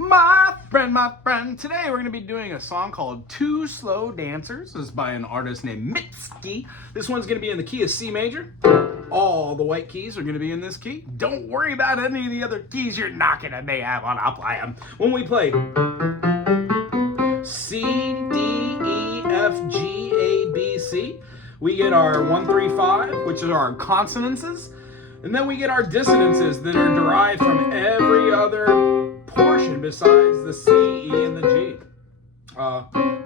My friend, today we're going to be doing a song called Two Slow Dancers. This is by an artist named Mitski. This one's going to be in the key of C major. All the white keys are going to be in this key. Don't worry about any of the other keys. You're not going to may have one. I'll play them. When we play C, D, E, F, G, A, B, C, we get our 1, 3, 5, which are our consonances. And then we get our dissonances that are derived from every other portion besides the C, E, and the G.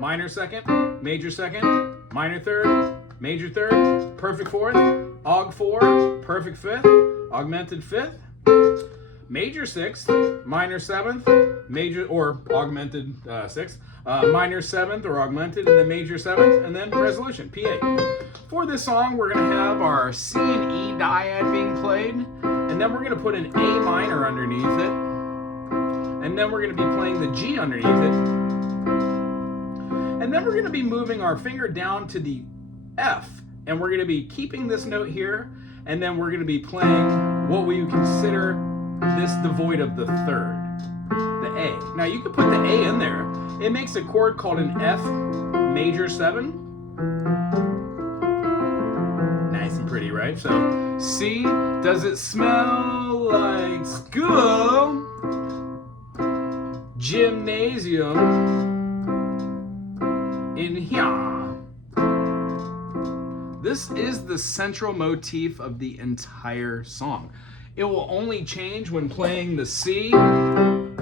Minor second, minor third, major third, perfect fourth, aug four, perfect fifth, augmented fifth, major sixth, minor seventh, major or augmented sixth, minor seventh or augmented, and then major seventh, and then resolution, PA. For this song, we're going to have our C and E dyad being played, and then we're going to put an A minor underneath it, and then we're going to be playing the G underneath it, and then we're going to be moving our finger down to the F, and we're going to be keeping this note here, and then we're going to be playing what we consider this devoid of the third, the A. Now you can put the A in there. It makes a chord called an F major 7. Nice and pretty, right? So C, does it smell like school? Gymnasium in here. This is the central motif of the entire song. It will only change when playing the C. Then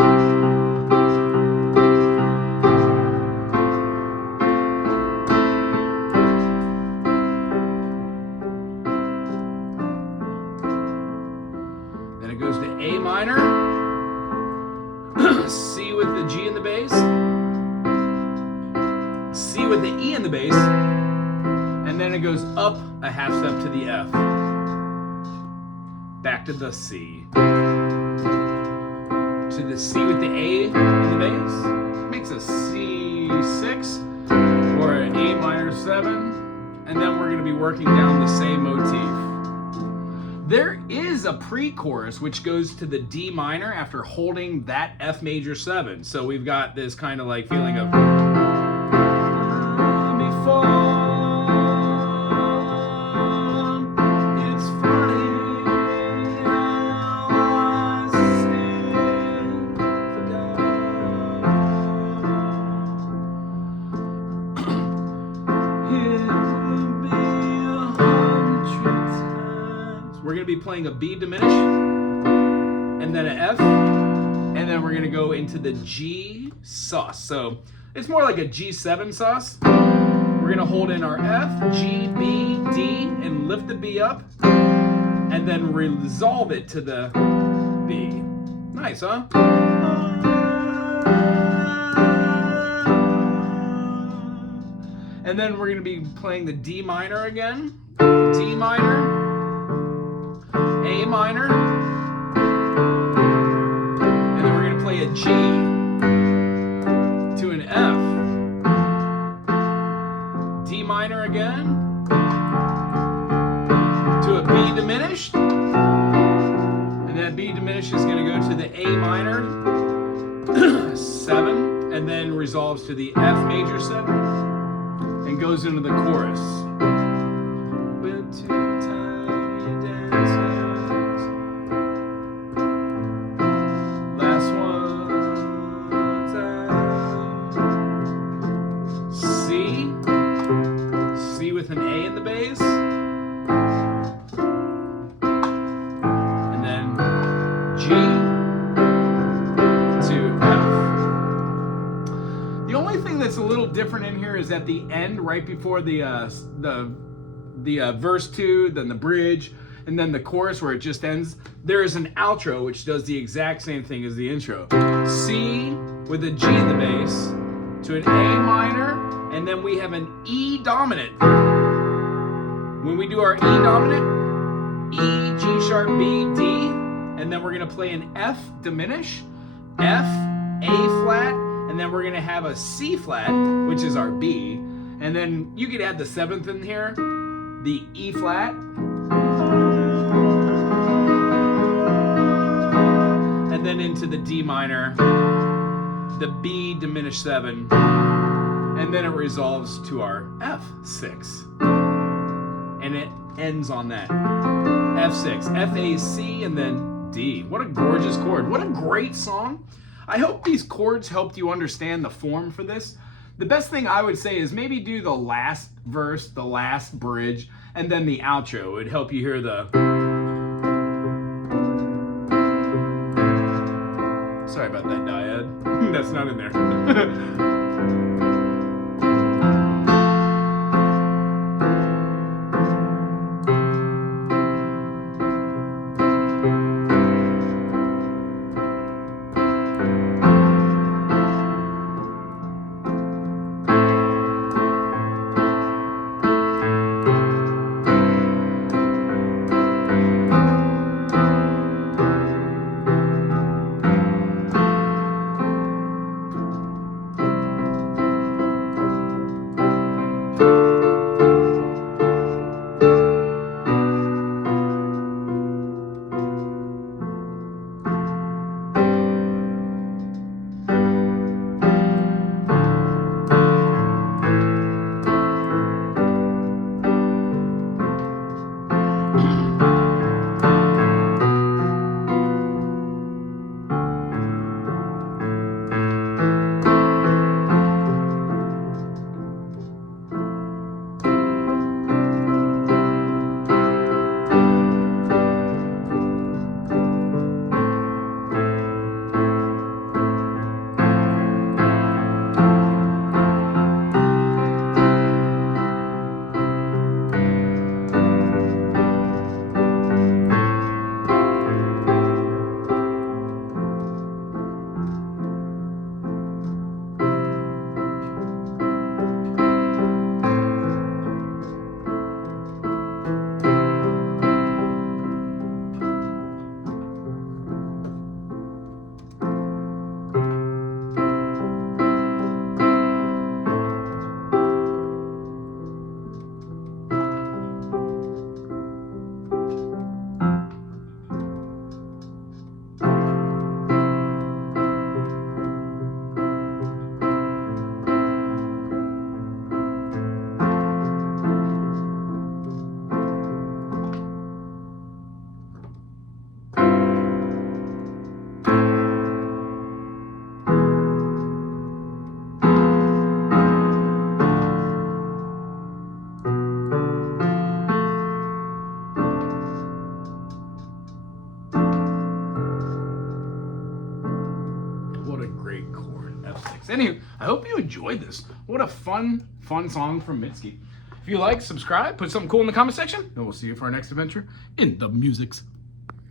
it goes to A minor, C with the G in the bass, C with the E in the bass, and then it goes up a half step to the F. Back to the C. To the C with the A in the bass. Makes a C6 or an A minor 7. And then we're going to be working down the same motif. There is a pre-chorus which goes to the D minor after holding that F major 7. So we've got this kind of like feeling of we're going to be playing a B diminished, and then an F, and then we're going to go into the G sus. So it's more like a G7 sus. We're going to hold in our F, G, B, D, and lift the B up, and then resolve it to the B. Nice, huh? And then we're going to be playing the D minor again. D minor, A minor, and then we're going to play a G to an F, D minor again, to a B diminished, and that B diminished is going to go to the A minor 7, and then resolves to the F major 7, and goes into the chorus. C with an A in the bass, and then G to F. The only thing that's a little different in here is at the end, right before the verse 2, then the bridge, and then the chorus where it just ends, there is an outro which does the exact same thing as the intro. C with a G in the bass to an A minor, and then we have an E dominant. When we do our E dominant, E, G sharp, B, D, and then we're going to play an F diminish, F, A flat, and then we're going to have a C flat, which is our B, and then you could add the 7th in here, the E flat, and then into the D minor, the B diminished 7, and then it resolves to our F6. And it ends on that. F6, F-A-C, and then D. What a gorgeous chord. What a great song. I hope these chords helped you understand the form for this. The best thing I would say is maybe do the last verse, the last bridge, and then the outro. It would help you hear the... Sorry about that, dyad. That's not in there. Anyway, I hope you enjoyed this. What a fun song from Mitski. If you like, subscribe, put something cool in the comment section, and we'll see you for our next adventure in the musics.